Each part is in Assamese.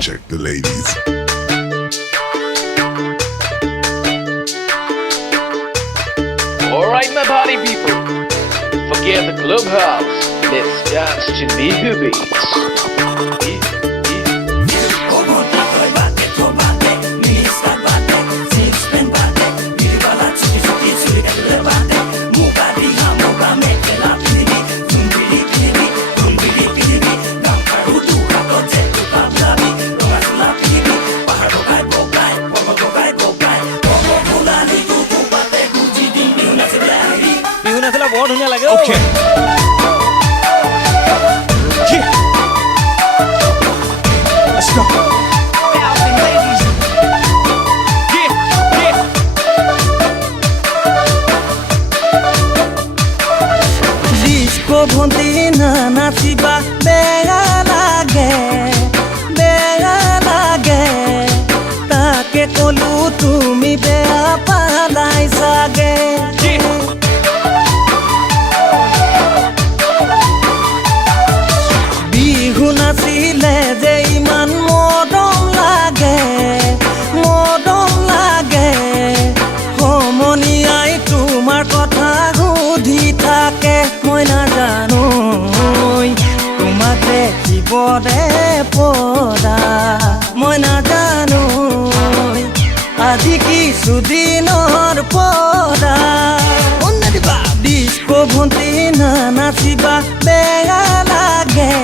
Check the ladies. Alright, my party people, forget the clubhouse. Let's dance to the beats. বৰ ধুনীয়া লাগে Okay. Yeah. Let's go. Yeah, yeah. Disco ভন্তি না নাচিবা বেয়া লাগে তাকে কলো তুমি বেয়া পালাই চাগে বিহু নাচিলে যে ইমান মৰম লাগে সমনীয়াই তোমাৰ কথা সুধি থাকে মই নাজানো তোমাক দেখিবৰে পৰা মই নাজানো আজি কিছুদিনৰ পৰা ডিস্কো ভন্তি না নাচিবা বেয়া লাগে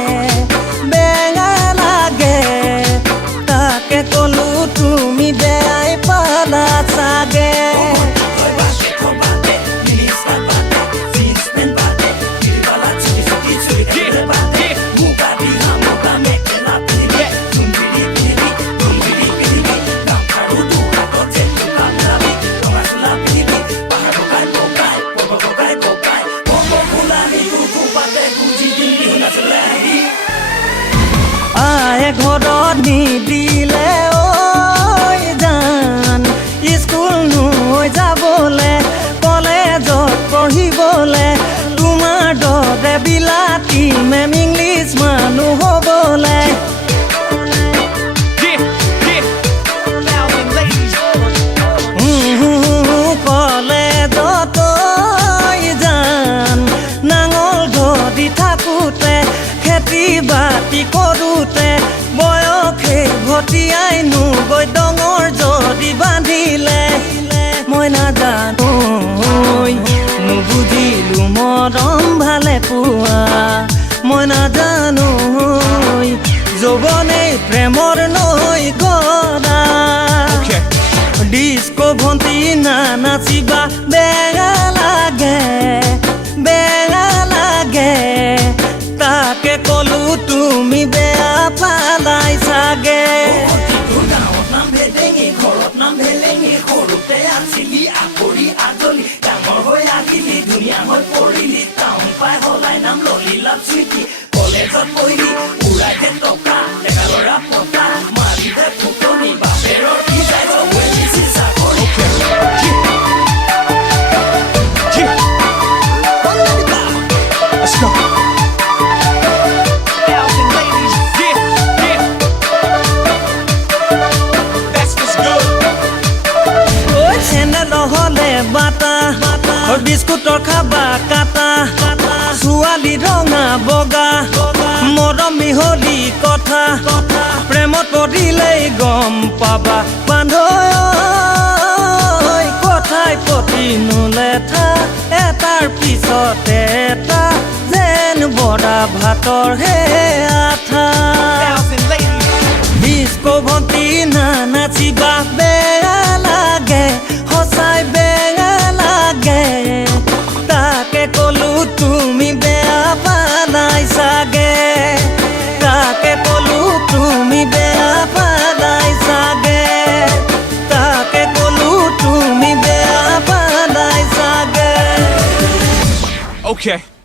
তাকে কলো তুমি বেয়াই পালা চাগে ঘৰত নিদিলে ঐ জান স্কুল নৈ যাবলে কলেজত পঢ়িবলে তোমাৰ দৰে বিলাতী মেম ইংলিছ মানুহ হ'বলে কলেজত জান নাঙল ধৰি থাকোঁতে খেতি বাতি কৰোঁতে বয়সে ভটিয়াই গৈ ডঙৰ যদি বান্ধিলে মই নাজানো নুবুজিলো মৰম ভালে পোৱা মই নাজানো যৌৱনে প্ৰেমৰ নৈ গৰা ডিস্কো ভন্তি না নাচিবা বেয়া লাগে তাকে কলো তুমি বেয়া পালাই চাগে ঘৰত নাম ভেলেঙি সৰুতে আছিলি আকৰি আজলি ডাঙৰ হৈ আহিলি ধুনীয়া হৈ পৰিলি টাউন পাই হলাই নাম ললি লাভ চুইটি কলেজত পঢ়িলি উৰাইতে টকা ডেকা ল'ৰা পতা মাৰিতে ফুটনি বাপেৰৰ কি যায় চাকৰি Let's go. বিস্কুটৰ খাবা কাটা ছোৱালী ৰঙা বগা মৰম মিহলি কথা প্ৰেমত পৰিলেই গম পাবা বান্ধৈ কথাই প্ৰতি নুলেঠা এটাৰ পিছতে এটা যেন বৰা ভাতৰ হে আঠা ডিস্কো ভন্তি না নাচিবা বেয়া লাগে সঁচাই বেয়া লাগে তাকে কলো তুমি বেয়া পালাই চাগে তাকে কলো তুমি বেয়া পালাই চাগে তাকে কলো তুমি বেয়া পালাই চাগে Okay.